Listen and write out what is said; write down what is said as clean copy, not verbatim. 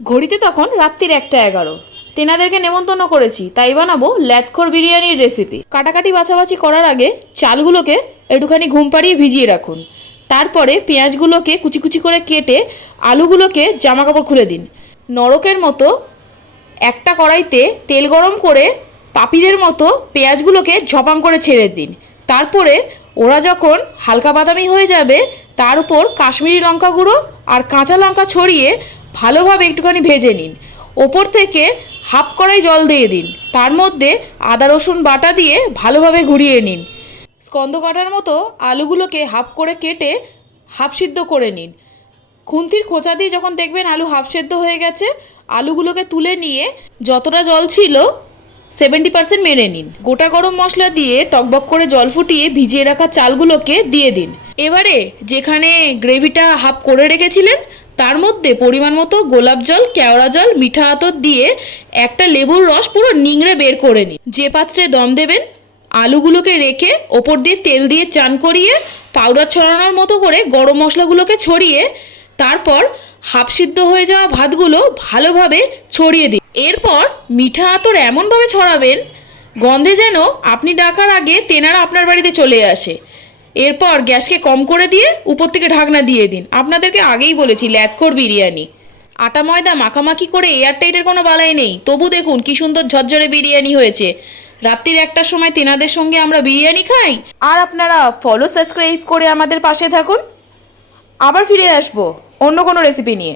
ঘড়িতে তখন রাত্রির 1:11। তেনাদেরকে নেমন্তন্ন করেছি, তাই বানাবো ল্যাথখোর বিরিয়ানির রেসিপি। কাটাকাটি বাছাবাছি করার আগে চালগুলোকে একটুখানি ঘুম পাড়িয়ে ভিজিয়ে রাখুন। তারপরে পেঁয়াজগুলোকে কুচি কুচি করে কেটে আলুগুলোকে জামাকাপড় খুলে দিন। নরকের মতো একটা কড়াইতে তেল গরম করে পাপীদের মতো পেঁয়াজগুলোকে ঝপাং করে ছেড়ে দিন। তারপরে ওরা যখন হালকা বাদামি হয়ে যাবে, তার উপর কাশ্মীরি লঙ্কা গুঁড়ো আর কাঁচা লঙ্কা ছড়িয়ে ভালোভাবে একটুখানি ভেজে নিন। ওপর থেকে হাফ কড়াই জল দিয়ে দিন। তার মধ্যে আদা রসুন বাটা দিয়ে ভালোভাবে ঘুরিয়ে নিন। স্কন্দ কাটার মতো আলুগুলোকে হাফ করে কেটে হাফ সিদ্ধ করে নিন। খুন্তির খোঁচা দিয়ে যখন দেখবেন আলু হাফ সেদ্ধ হয়ে গেছে, আলুগুলোকে তুলে নিয়ে যতটা জল ছিল 70% মেরে নিন। গোটা গরম মশলা দিয়ে টকবক করে জল ফুটিয়ে ভিজিয়ে রাখা চালগুলোকে দিয়ে দিন। এবারে যেখানে গ্রেভিটা হাফ করে রেখেছিলেন, তার মধ্যে পরিমাণ মতো গোলাপ জল, কেওড়া জল, মিঠা আতর দিয়ে একটা লেবুর রস পুরো নিংড়ে বের করে নিন। যে পাত্রে দম দেবেন, আলুগুলোকে রেখে ওপর দিয়ে তেল দিয়ে চান করিয়ে পাউডার ছড়ানোর মতো করে গরম মশলাগুলোকে ছড়িয়ে তারপর হাফ সিদ্ধ হয়ে যাওয়া ভাতগুলো ভালোভাবে ছড়িয়ে দিন। এরপর মিঠা আতর এমনভাবে ছড়াবেন গন্ধে যেন আপনি ডাকার আগে তেনারা আপনার বাড়িতে চলে আসে। এরপর গ্যাসকে কম করে দিয়ে উপর থেকে ঢাকনা দিয়ে দিন। আপনাদেরকে আগেই বলেছি ল্যাথখোর বিরিয়ানি। আটা ময়দা মাখামাখি করে এয়ারটাইটের কোনো বালাই নেই, তবু দেখুন কি সুন্দর ঝরঝরে বিরিয়ানি হয়েছে। রাত্রির 1টার সময় তেনাদের সঙ্গে আমরা বিরিয়ানি খাই, আর আপনারা ফলো সাবস্ক্রাইব করে আমাদের পাশে থাকুন। আবার ফিরে আসবো অন্য কোনো রেসিপি নিয়ে।